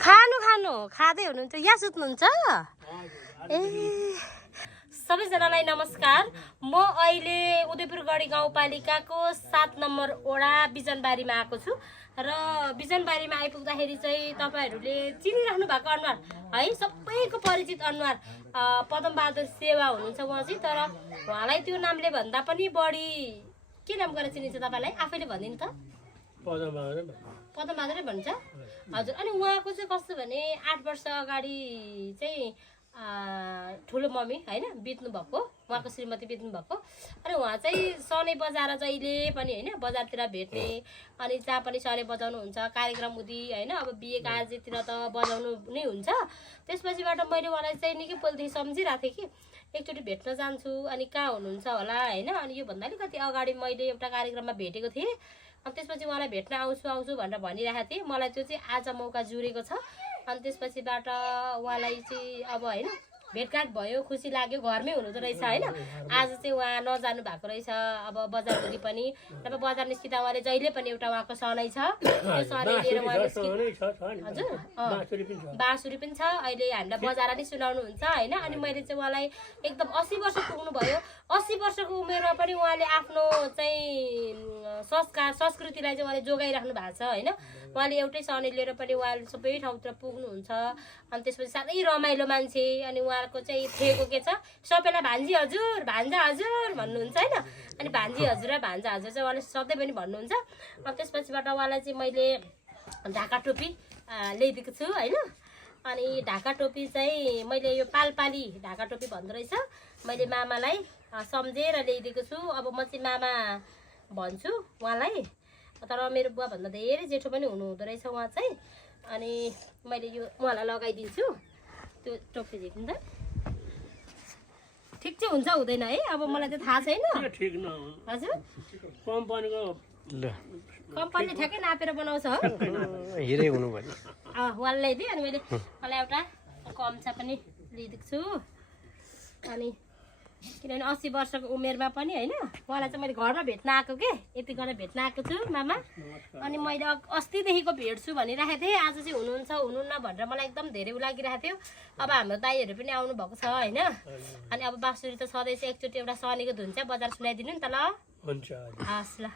खानु खानु खाँदै हुनुहुन्छ या सुत्नुहुन्छ ए सबैजनालाई नमस्कार म अहिले उदयपुरगढी गाउँपालिकाको 7 नम्बर वडा बिजनबारीमा आएको छु र बिजनबारीमा आइपुग्दाखेरि चाहिँ तपाईहरुले चिनिराख्नु भएको अनुहार है सबैको परिचित अनुहार पदमबहादुर सेवा हुनुहुन्छ उहाँ चाहिँ तर उहाँलाई त्यो नामले भन्दा पनि बढी के नाम गरेर चिनिन्छ तपाईलाई आफैले भनिदिनु त पदमबहादुरै भन्छ हजुर अनि उहाँको चाहिँ कस्तो भने 8 वर्ष अगाडि चाहिँ ठुलो मम्मी हैन बित्नु भएको उहाँको श्रीमती बित्नु भएको अनि उहाँ चाहिँ सनै बजाएर जहिले पनि हैन बजारतिर भेट्ने अनि जहाँ पनि सनै बजाउनु हुन्छ कार्यक्रम उदी हैन अब बिहे काजतिर त बजाउनु नै हुन्छ त्यसपछिबाट मैले उहाँलाई चाहिँ निकै पोलदेखि सम्झिरहेको थिएँ कि एकचोटि भेट्न जान्छु अनि कहाँ हुनुहुन्छ होला हैन अनि यो भन्दा अलिकति अगाडि मैले एउटा कार्यक्रममा भेटेको थिएँ अनि त्यसपछि उहाँलाई भेट्न आउँछु भनेर भनिरहेको थिएँ मलाई त्यो चाहिँ आज मौका जुरेको छ अनि त्यसपछिबाट उहाँलाई चाहिँ अब हैन भेटघाट भयो खुसी लाग्यो घरमै हुनुहुँदो रहेछ हैन आज चाहिँ उहाँ नजानु भएको रहेछ अब बजारदेखि पनि तब बजार निस्किँदा उहाँले जहिले पनि एउटा उहाँको सनै छ त्यो सनै लिएर उहाँ हजुर बाँसुरी पनि छ अहिले हामीलाई बजारमा नि सुनाउनु हुन्छ हैन अनि मैले चाहिँ उहाँलाई एकदम 80 वर्ष पुग्नु भयो 80 वर्षको उमेरमा पनि उहाँले आफ्नो चाहिँ संस्कार संस्कृतिलाई चाहिँ उहाँले जोगाइराख्नु भएको छ हैन उहाँले एउटै सनै लिएर पनि उहाँले सबै ठाउँतिर पुग्नुहुन्छ अनि त्यसपछि साह्रै रमाइलो मान्छे अनि उहाँको चाहिँ थेको के छ सबैलाई भान्जी हजुर भान्जा हजुर भन्नुहुन्छ हैन अनि भान्जी हजुर र भान्जा हजुर चाहिँ उहाँले सधैँ पनि भन्नुहुन्छ अनि त्यसपछिबाट उहाँलाई चाहिँ मैले ढाका टोपी ल्याइदिएको छु हैन अनि ढाका टोपी चाहिँ मैले यो पालपाली ढाका टोपी भन्दो रहेछ मैले मामालाई सम्झेर ल्याइदिएको छु अब म चाहिँ मामा भन्छु उहाँलाई तर मेरो बुवा भन्दा धेरै जेठो पनि हुनुहुँदो रहेछ उहाँ चाहिँ अनि मैले यो उहाँलाई लगाइदिन्छु त्यो टोपी देख्नु त ठिक चाहिँ हुन्छ हुँदैन है अब मलाई त थाहा छैन ठीक न हजुर कम्पनीको कम्पनीले ठ्याक्कै नापेर बनाउँछ हो हिरै हुनु भयो उहाँलाई ल्याइदिएँ अनि मैले मलाई एउटा कम्चा पनि ल्याइदिएको छु अनि किनभने 80 वर्षको उमेरमा पनि हैन उहाँलाई चाहिँ मैले घरमा भेट्न आएको के यति गरेर भेट्न आएको छु मामा अनि मैले अस्तिदेखिको भेट्छु भनिरहेको थिएँ आज चाहिँ हुनुहुन्छ हुनुहुन्न भनेर मलाई एकदम धेरै लागिरहेको थियो अब हाम्रो दाइहरू पनि आउनु भएको छ हैन अनि अब बाँसुरी त सधैँ चाहिँ एकचोटि एउटा सनीको धुन चाहिँ बजार सुनाइदिनु नि त ल हुन्छ हस् ल